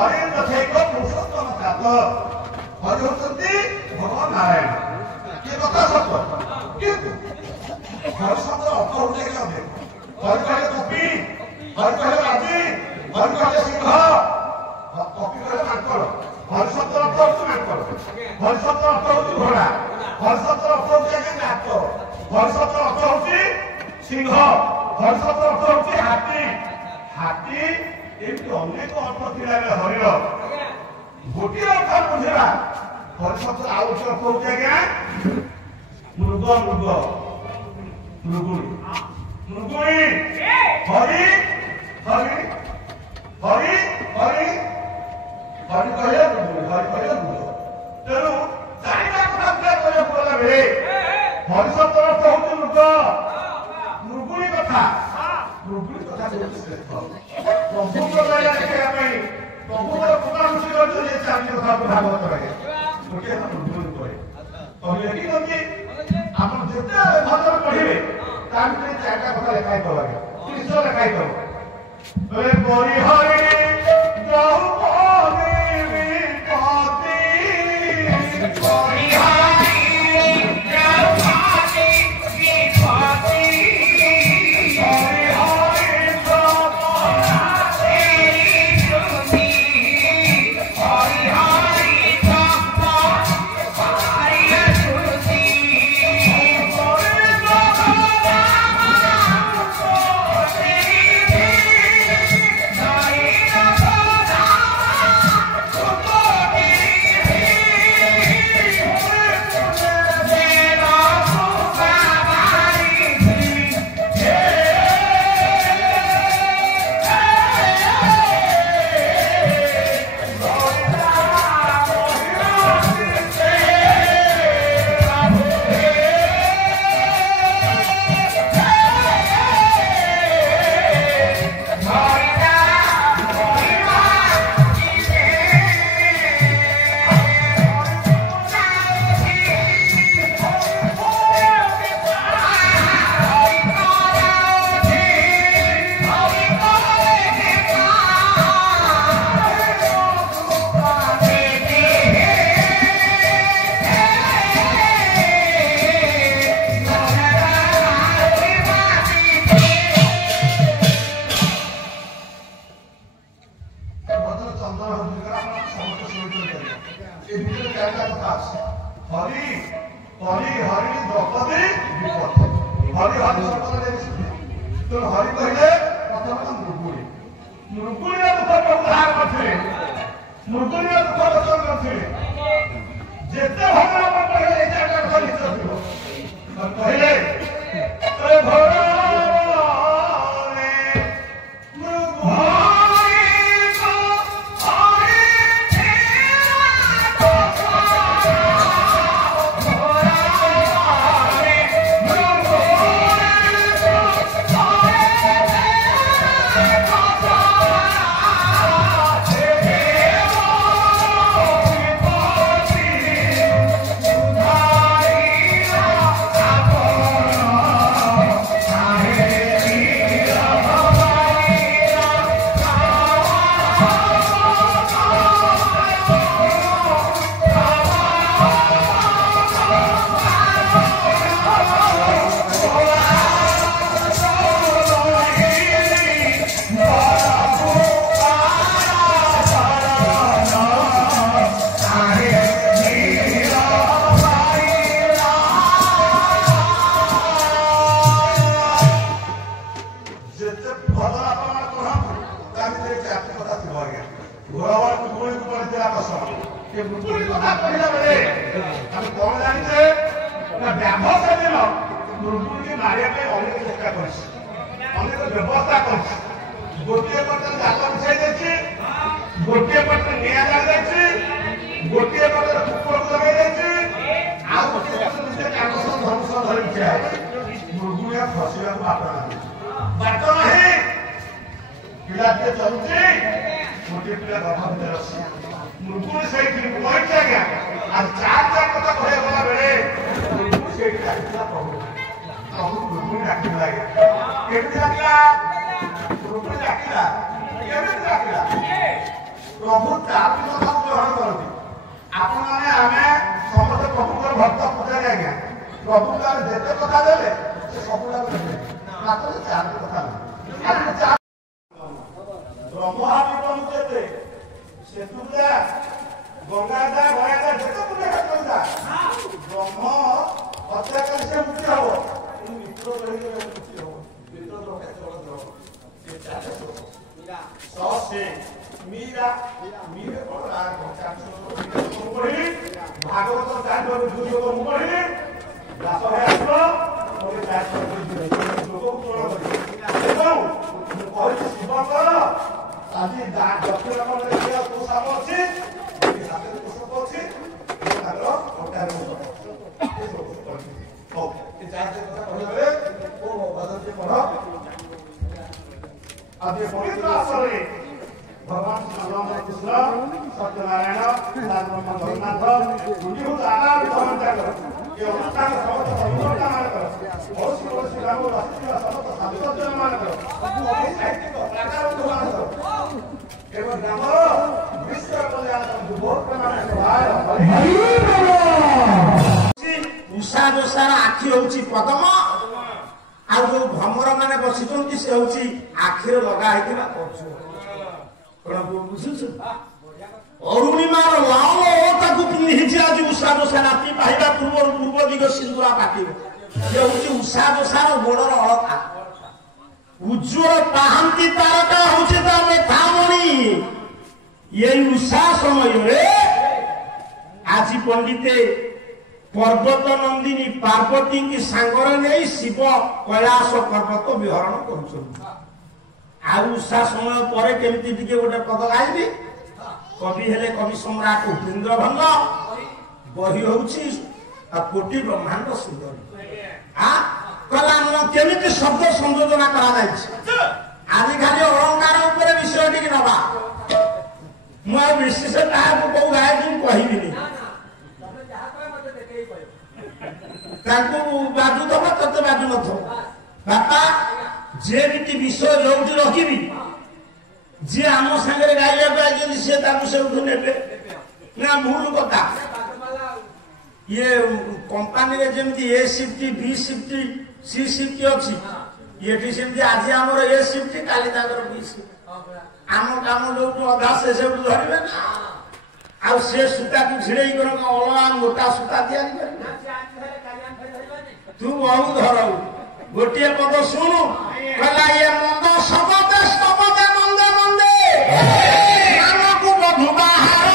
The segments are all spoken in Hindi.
हरि तथैव पुरुषोत्तम तात हरि होती भगवान नारायण ये कथा सत्य किंतु हरि शब्द अर्थ होते क्या हरि कहले कपि हरि कहले राजी हरि कहले सिंह कपि कहले माकड़ हरि शब्द अर्थ होती माकड़ हरि शब्द अर्थ होती घोड़ा हरि शब्द अर्थ होती नाक हरि शब्द अर्थ होती सिंह हरि शब्द अर्थ होती हाथी हाथी एमती अनेक अर्थ थिला हरिर गोटे अर्थ बुझेगा हरि शब्द आउ अर्थ होती आज्ञा मृग मृग मृगुणी मृगुणी हरि हरि हरि हरि हरि कहले मृगुणी हरि कहले मृग तेणु चारिटा कथा उल्लेख କରିବାକୁ ଗଲା ବେଳେ हरि शब्द अर्थ होती मृग मृगुणी कथा ହେଉଛି ଶ୍ରେଷ୍ଠ ପ୍ରଭୁଙ୍କ ଦ୍ୱାରା ଦେଖିବା ପାଇଁ ପ୍ରଭୁଙ୍କର କୃପାଦୃଷ୍ଟି ରହିଛି ଯେ ଚାରିଟି କଥା ଭାଗବତ ରହେ ଗୋଟିଏ ମୃଗୁଣି କହେ କହିଲେ କି କହନ୍ତି ଆପଣ ଯେତେ ଭଜନ ପଢିବେ ତା ଭିତରେ ଚାରିଟା କଥା ଲେଖା ହେଇଥିବ ଆଜ୍ଞା ତିନିଶହ ଲେଖା ହେଇଥିବ କହିଲେ ପରିହରି ଦ୍ରୌପଦୀ ବିପତି प्रभु प्रभु का जेते कथा देले से सबुटा देले मात्र चार कथा नहीं चार ब्रह्महापी प्रभु जेते सेतुजा गंगाजा गयाजा जेते पुण्य करता ब्रह्म हत्या कर से मुक्ति हो मित्र रही मुक्ति हो मित्र तो कैसे हो ये चार सौ से मीरा मीरे पड़ा पढ़ी भागवत चार दुर्योग पढ़ी दास है शिवकर आज दक्षिण कौन तू साप अच्छी पुष्प अच्छी पवित्र आश्रय भगवान कृष्ण सत्यनारायण ब्रह्म जगन्नाथ ये अनुष्ठान समस्त संगठन मानकर बहुत श्रीराम समस्त साधुसज्जन मानकर साहित्यिक कलाकार एवं ग्रामर विश्व कल्याण बहुत उषा दोषार आखि होची पदम आ जो भ्रमर माने बसिଛନ୍ତି से होची आखिर लगा हेतिला पछु कोन बुझुछु अरुणिमार लाल ताकू पिन्हिछि आज उषा दोषा राति पाइबा पूर्व दिग सिंदूरा पाटिबो ये होची उषा दोषार गोडर अलका उज्ज्वल पाहंती तारका होची ता मेथामणि ये उषा समय रे आज पंडिते पर्वत नंदिनी पार्वती की सांगरे नहीं शिव कैलाश पर्वत विहरण कर उषा समय पर केमती टिके गोटे पद गाइबी कवि हेले कवि सम्राट उपेन्द्र भंग बही होउछि कोटि ब्रह्मांड सुंदरी कला केमिति शब्द संयोजन करा जाइछि आदि खाली अलंकार ऊपर विषय टिके नबा मु विशेष काहाको को गाइबी कहिबिनी बाजू दब तते बाजू न बापा जेमिति विषय जोटी रखी जी आम सागर गाइबा से नेबे ना भूल कथा ये कंपानी जमी A shift B shift C shift अच्छी ये सेमती आज आम ए शिफ्ट काली बी शिफ्ट आम काम जो अधा से सब धरवे ना आ सूता को झिड़े अलगा मोटा सूता तैयारी तू बहु धर गोटे पद शुणु कहला ये मंद सबदे सबदे मंदे मंदे को बधु बाहर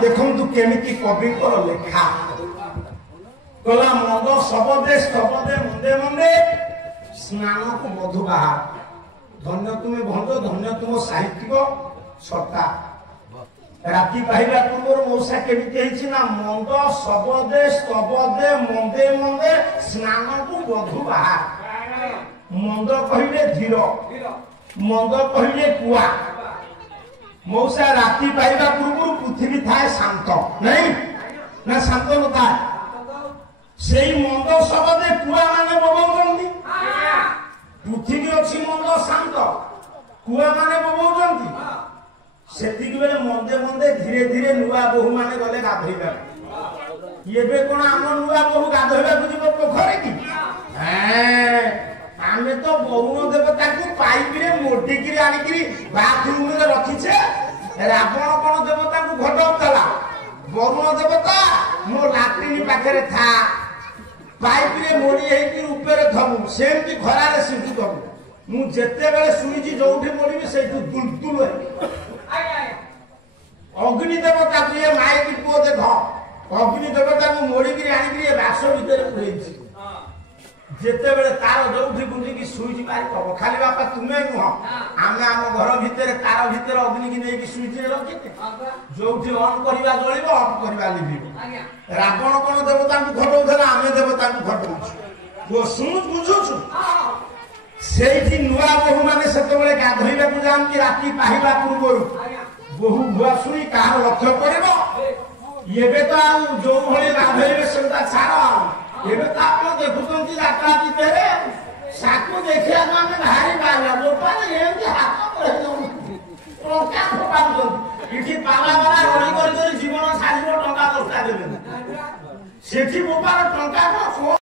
देखु केमिति कवि लेखा कहला मंद सबदे सबदे मंदे मंदे स्नान को मधु बाहर धन्य तुम्हें भंज धन्य तुम साहित्यिक सत्ता राति पाइबा पूर्व मौसा केमिति ना मंद सबदे सबदे मंदे मंदे स्नान को मधु बाहर मंद कहले धीर मंद कहले कुआ मौसा राति पाइबा पूर्व पृथ्वी थाए शांत नहीं ना शांत न था से मंद सबदे कुआ माने बोबौचंती पृथ्वी अच्छी मंद शांत कुआ माने बोबौचंती सेतिक बेले मंदे मंदे धीरे धीरे नुआ बहु माने गले गाधोइबा एबे कोन आम नुआ बहु गाधोइबा बुझिबो पोखरे की आमे तो बहुन देवता को पाइप रे मोटिकी आनिकी बाथरूम रे रखिछे रावण कोन देवता को घटौतला वरुण देवता मो लाट्रिन पाखरे था पाइप रे मोड़ी हेकी ऊपर थबु सेमती खरा रे सिंटू थबु मु जेते बेले सुईजी जोठी मोड़ीबी सेठू दुलदुल अग्नि देवता तुए माई की पुओ देख ଅଗ୍ନି ଦେବତାକୁ ମୋଡ଼ିକିରି ଆଣିକିରି ଏ ବାକ୍ସ ଭିତରେ ପୁରେଇଛି। ଯେତେବେଳେ ତାର ଯୋଉଠି ଗୁଞ୍ଜିକି ସୁଇଚ୍ ମାରିବ, ଖାଲି ବାପା ତୁମେ ନୁହଁ, ଆମେ ଆମ ଘର ଭିତରେ ତାର ଭିତରେ ଅଗ୍ନିକି ନେଇକି ସୁଇଚରେ ରଖିଛେ। ଯୋଉଠି ଅନ୍ କରିବା ଜଳିବ, ଅଫ୍ କରିବା ଲିଭିବ। ରାବଣ କଣ ଦେବତାଙ୍କୁ ଘଟଉଥିଲା, ଆମେ ଦେବତାଙ୍କୁ ଘଟଉଛୁ। ବୁଝୁଛୁ? ସେଇଠି ନୂଆ ବୋହୂ ମାନେ ସେତେବେଳେ ଗାଧୋଇବାକୁ ଯାଆନ୍ତି ରାତି ପାହିବା ପୂର୍ବରୁ। ବୋହୂ ଭୁଆସୁଣୀ କାହାର ଲକ୍ଷ୍ୟ କରିବ? ଏବେ ତ ଆଉ ଯୋଉ ଭଳି ଗାଧୋଇବେ ସେଟା ଛାଡ। ଏବେ ତ ଆପଣ ଦେଖୁଛନ୍ତି ଯାତ୍ରା ଭିତରେ ସାକୁ ଦେଖିବାକୁ ଆମେ ଭାରି ବାହାରିବା। ବୋପାରେ ଏମିତି ହାତ ଟଙ୍କା ଫୋପାଡୁଛନ୍ତି। ଏଠି ପାଲା ବାଲା ରହି କରି ଜୀବନ ଛାଡ଼ିବ, ଟଙ୍କା ଦଶଟା ଦେବେନି। ସେଠି ବୋପାର ଟଙ୍କା